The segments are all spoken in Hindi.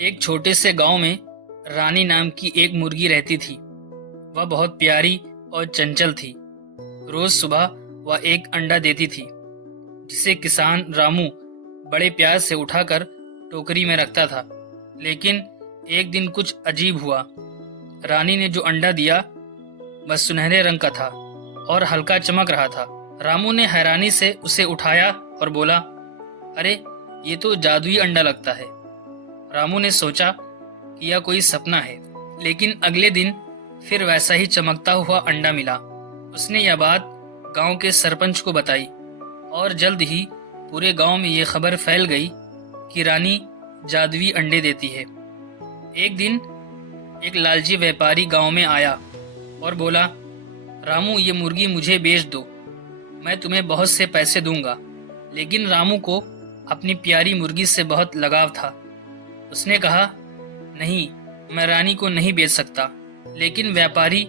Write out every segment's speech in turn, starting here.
एक छोटे से गांव में रानी नाम की एक मुर्गी रहती थी। वह बहुत प्यारी और चंचल थी। रोज सुबह वह एक अंडा देती थी, जिसे किसान रामू बड़े प्यार से उठाकर टोकरी में रखता था। लेकिन एक दिन कुछ अजीब हुआ। रानी ने जो अंडा दिया वह सुनहरे रंग का था और हल्का चमक रहा था। रामू ने हैरानी से उसे उठाया और बोला, अरे, ये तो जादुई अंडा लगता है। रामू ने सोचा कि यह कोई सपना है, लेकिन अगले दिन फिर वैसा ही चमकता हुआ अंडा मिला। उसने यह बात गांव के सरपंच को बताई और जल्द ही पूरे गांव में ये खबर फैल गई कि रानी जादुई अंडे देती है। एक दिन एक लालची व्यापारी गांव में आया और बोला, रामू, ये मुर्गी मुझे बेच दो, मैं तुम्हें बहुत से पैसे दूंगा। लेकिन रामू को अपनी प्यारी मुर्गी से बहुत लगाव था। उसने कहा, नहीं, मैं रानी को नहीं बेच सकता। लेकिन व्यापारी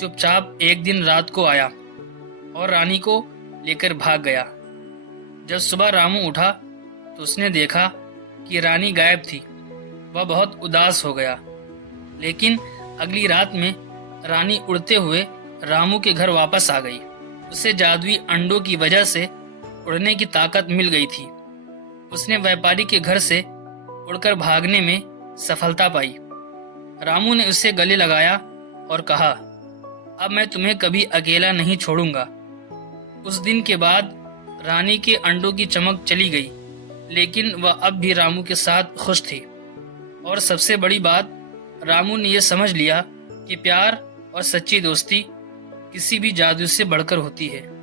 चुपचाप एक दिन रात को आया और रानी को लेकर भाग गया। जब सुबह रामू उठा तो उसने देखा कि रानी गायब थी। वह बहुत उदास हो गया। लेकिन अगली रात में रानी उड़ते हुए रामू के घर वापस आ गई। उसे जादुई अंडों की वजह से उड़ने की ताकत मिल गई थी। उसने व्यापारी के घर से उड़कर भागने में सफलता पाई। रामू ने उसे गले लगाया और कहा, अब मैं तुम्हें कभी अकेला नहीं छोड़ूंगा। उस दिन के बाद रानी के अंडों की चमक चली गई, लेकिन वह अब भी रामू के साथ खुश थी। और सबसे बड़ी बात, रामू ने यह समझ लिया कि प्यार और सच्ची दोस्ती किसी भी जादू से बढ़कर होती है।